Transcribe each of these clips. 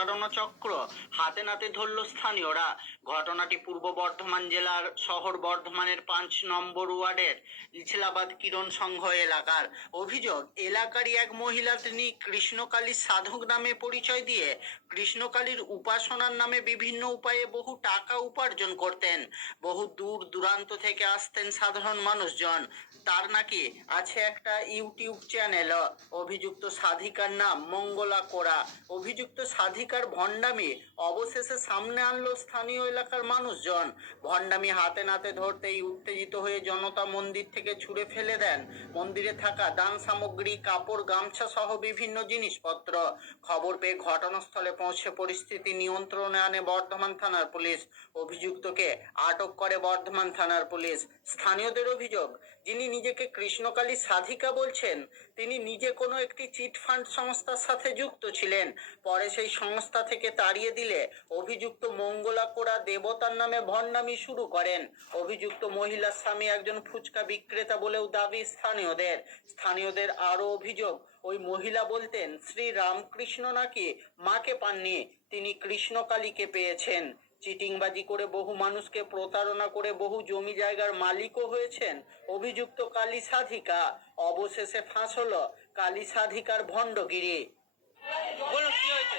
প্রতারণা চক্র হাতে নাতে ধরল স্থানীয়রা। ঘটনাটি পূর্ব বর্ধমান জেলার শহর বর্ধমানের 5 নম্বর ওয়ার্ডের ইছলাবাদ কিরণ সংঘ এলাকার। অভিযোগ, এলাকারই এক মহিলা, তিনি কৃষ্ণকালী সাধক নামে পরিচয় দিয়ে কৃষ্ণকালীর উপাসনার নামে বিভিন্ন উপায়ে বহু টাকা উপার্জন করতেন। বহু দূর দূরান্ত থেকে আসতেন সাধারণ মানুষজন। তার নাকি আছে একটা ইউটিউব চ্যানেল। অভিযুক্ত সাধিকার নাম মঙ্গলা কোরা। অভিযুক্ত সাধিকার ভণ্ডামি অবশেষে সামনে আনলো স্থানীয় এলাকার মানুষজন। ভণ্ডামি হাতে নাতে ধরতেই উত্তেজিত হয়ে জনতা মন্দির থেকে ছুঁড়ে ফেলে দেন মন্দিরে থাকা দান সামগ্রী, কাপড়, গামছা সহ বিভিন্ন জিনিসপত্র। খবর পেয়ে ঘটনাস্থলে পৌঁছে পরিস্থিতি নিয়ন্ত্রণে আনে বর্ধমান থানার পুলিশ। অভিযুক্তকে আটক করে বর্ধমান থানার পুলিশ। স্থানীয়দের অভিযোগ, যিনি নিজেকে কৃষ্ণকালী সাধিকা বলছেন, তিনি নিজে কোনো একটি চিট ফান্ড সংস্থার সাথে যুক্ত ছিলেন। পরে সেই সংস্থা থেকে তাড়িয়ে দিলে অভিযুক্ত মঙ্গলা কোরা দেবতার নামে ভণ্ডামি শুরু করেন। অভিযুক্ত মহিলার স্বামী একজন ফুচকা বিক্রেতা বলেও দাবি স্থানীয়দের আরও অভিযোগ, ওই মহিলা বলতেন শ্রী রামকৃষ্ণ নাকি মাকে পাননি, তিনি কৃষ্ণকালীকে পেয়েছেন। চিটিংবাজি করে বহু মানুষকে প্রতারণা করে বহু জমি জায়গার মালিকও হয়েছেন অভিযুক্ত কালী সাধিকা। অবশেষে ফাঁস হলো কালী সাধিকার ভণ্ডগিরি। বলুন কি হয়েছে?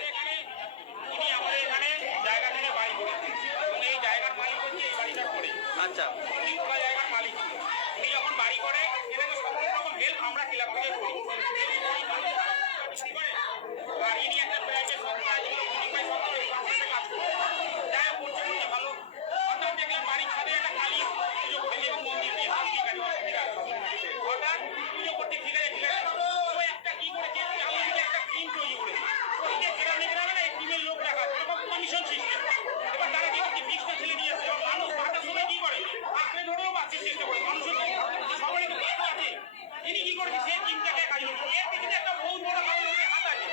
উনি আমাদের এখানে জায়গা থেকে বাড়ি করেছেন এবং এই জায়গার মালিক হচ্ছে এই বাড়িটার করে। আচ্ছা, উনি খোলা জায়গার মালিক ছিল। উনি যখন বাড়ি করে এটাকে সমস্ত রকম হেল্প আমরা ক্লাব থেকে করি। আর ইনি একটা প্রাইভেট সংস্থা আছে, উনি সরকারি সংস্থাতে কাজ করে। যাই হোক, করছে ভালো। হঠাৎ দেখলাম বাড়ির ছাদে একটা কালী পুজো করেছে এবং মন্দির দিয়ে ঠিক আছে। হঠাৎ পুজো করতে ঠিক আছে ও একটা কি করেছে, আমি একটা টিম তৈরি করেছে। গ্রামে গ্রামে না এই টিমের লোক রাখা এরকম কমিশন সিস্টেম। এবার তারা কি করছে, বিষটা ছেলে দিয়ে আসছে। মানুষ বাটার সময় কি করে, আঁকড়ে ধরেও বাঁচতে চেষ্টা করে। মানুষের সবাই তো কিছু আছে। তিনি কি করেছে, সে টিমটাকে কাজ করছে। এর পিছনে একটা বহু বড় কারণ হাত আছে।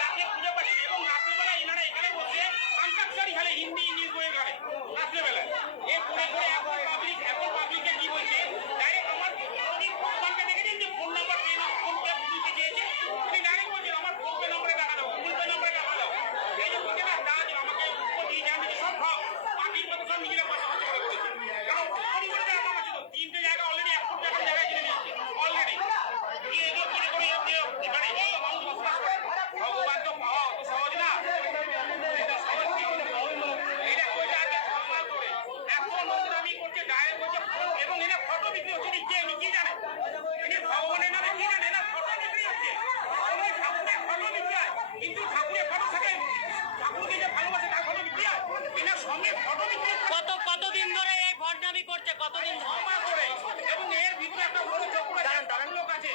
তাকে খুঁজে পাচ্ছে এবং রাত্রেবেলা এনারা এখানে বসে আন্তাক্ষরী খেলে, হিন্দি ইংলিশ বইয়ে খেলে রাত্রেবেলায়। এ করে করে এখন পাবলিককে কি বলছে, ডাইরেক্ট আমার উনি ভগবানকে দেখেছেন যে ফোন নাম্বার পেয়ে না, ফোন পে বুঝতে চেয়েছে। উনি ডাইরেক্ট বলছেন আমার ফোন পে নম্বরে টাকা দাও, গুগল পে নম্বরে টাকা দাও। এই যে বলছে না, যা আমাকে দিয়ে যান, সব ভাব বাকির কথা সব নিজেরা পয়সা খরচ করে করেছে। কারণ পরিবারে টাকা কামাচ্ছে তো, 3টে জায়গা অলরেডি 1 কোটি টাকার জায়গায় কিনে নিচ্ছে অলরেডি। গিয়ে এগুলো কিনে করে এবারে যত মানুষ বসবাস করে, ভগবান তো পাওয়া অত সহজ না। এটা সহজ কি? এটা কইটা আগে সম্মান করে এত নোংরামি করছে, ডাইরেক্ট করছে এবং এরা ফটো বিক্রি হচ্ছে। নিচ্ছে এমনি কি জানে, এনে ভগবানের নামে কি জানে না, ফটো বিক্রি হচ্ছে। ওই ঠাকুরের ফটো বিক্রি হয়, কিন্তু ঠাকুরের ফটো থাকে, ঠাকুরকে যে ভালোবাসে তার ফটো বিক্রি হয়, এনার সঙ্গে ফটো বিক্রি কতদিন ধরে এই ভণ্ডামি করছে? কতদিন ক্ষমা করে। এবং এর ভিতরে একটা বড় চক্র ভদ্রলোক আছে।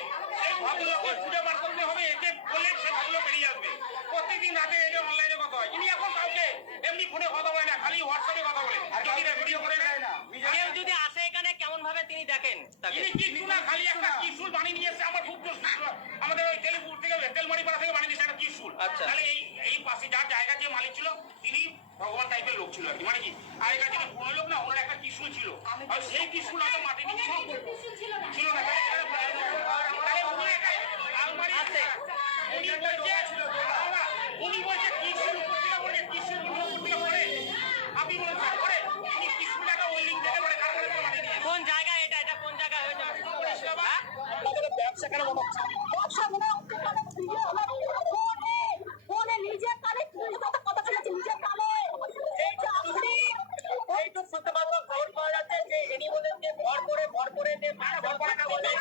এই ভদ্রলোকের খুঁজে বার করতে হবে, একে বলে সে ভদ্রলোক বেরিয়ে আসবে। প্রত্যেকদিন রাতে এসে অনলাইনে কথা হয়। ইনি এখন কাউকে এমনি ফোনে কথা বলে না, খালি হোয়াটসঅ্যাপে কথা বলে, ভিডিও করে নেয় না। কেউ যদি আসে এখানে কেমন ভাবে তিনি দেখেন? ইনি কিচ্ছু না, খালি একটা ত্রিশূল বানিয়ে নিয়ে এসছে। আমার খুব আমাদের ওই তেলিপুর থেকে তেলমারিপাড়া থেকে বানিয়ে দিয়েছে একটা ত্রিশূল। তাহলে এই পাশে যার জায়গা যে মালিক ছিল তিনি ভগবান টাইপের লোক ছিল আর কি। মানে কি আগেকার দিনে পুরো লোক না, ওনার একটা ত্রিশূল ছিল। আর সেই ত্রিশূল হয়তো মাটি নিচে ছিল না। আলমারি আছে, উনি বলছে ত্রিশূল পত্রিকা করে, ত্রিশূল পত্রিকা করে আপনি বলেন করে উনি ত্রিশূল একটা ওয়েল্ডিং থেকে করে কারখানা করে বানিয়ে দিয়েছে। কোন জায়গায় এটা? এটা কোন জায়গায় হয়ে যাবে? ব্যবসা কেন নিজের কানে কথা শুনেছি, নিজের কানে এইটুক শুনতে পারবো। খবর পাওয়া যাচ্ছে যে ইনি বলেন যে ভর করে যে টাকা বলে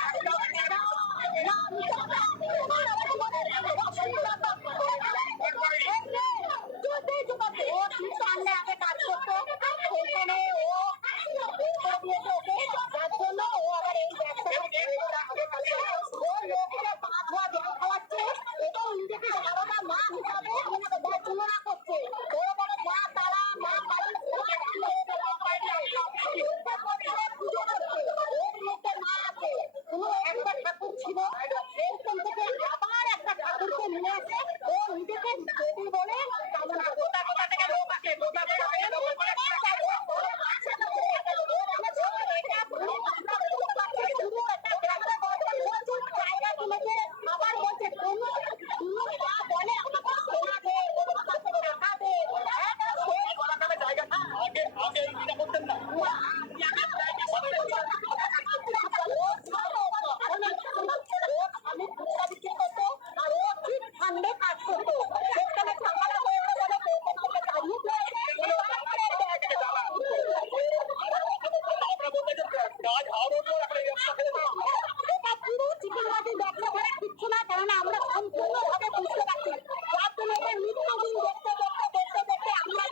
সারাদিন দেখতে দেখতে দেখতে দেখতে আমরা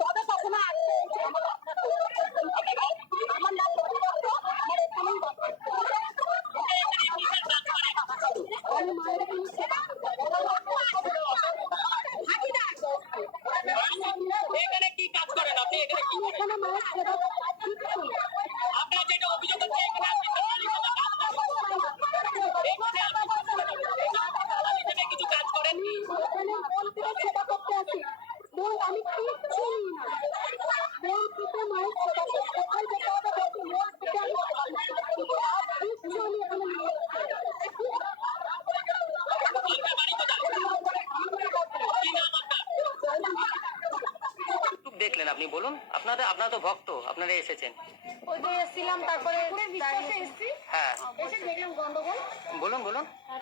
তবে কখনো আসবে আমার নাম প্রতিবর্ষ আমার এখানেই আমি মায়ের এখানে সেবা থাকি না এখানে কি কাজ করেন আপনি? এখানে কি করেন? এখানে মায়ের সেবা আপনার যেটা অভিযোগ হচ্ছে এখানে আপনি সরকারি কোনো কাজ করেন? এখানে আপনি সরকারি হিসেবে কিছু কাজ করেন? এখানে মন্দিরে সেবা করতে আসি বল আমি কিচ্ছু না বল পিঠে মায়ের সেবা করতে কোথায় যেতে হবে বলছি বল পিঠে আমি কিচ্ছু আমি এখানে নেই। আপনার বাড়ি কোথায়? কি নাম আপনার? দেখলেন আপনি বলুন, আপনারা তো ভক্ত, আপনারা এসেছেন। ওই যে এসেছিলাম, তারপরে বিশ্বাসে এসেছি, হ্যাঁ এসে দেখলাম গন্ডগোল। বলুন।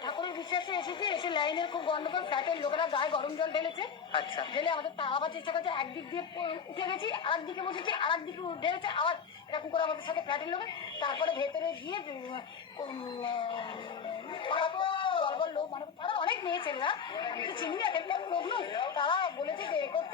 ঠাকুরের বিশ্বাসে এসেছি, এসে লাইনের খুব গন্ডগোল, ফ্ল্যাটের লোকেরা গায়ে গরম জল ঢেলেছে, আচ্ছা ঢেলে আমাদের তাড়াবার চেষ্টা করছে। একদিক দিয়ে উঠে গেছি, আর দিকে বসেছি, আর একদিকে ঢেলেছে আবার এরকম করে আমাদের সাথে ফ্ল্যাটের লোকে। তারপরে ভেতরে গিয়ে লোক মানে তারা অনেক মেয়ে ছেলেরা, চিনি না, দেখলাম লোক তারা বলেছে যে এ করতে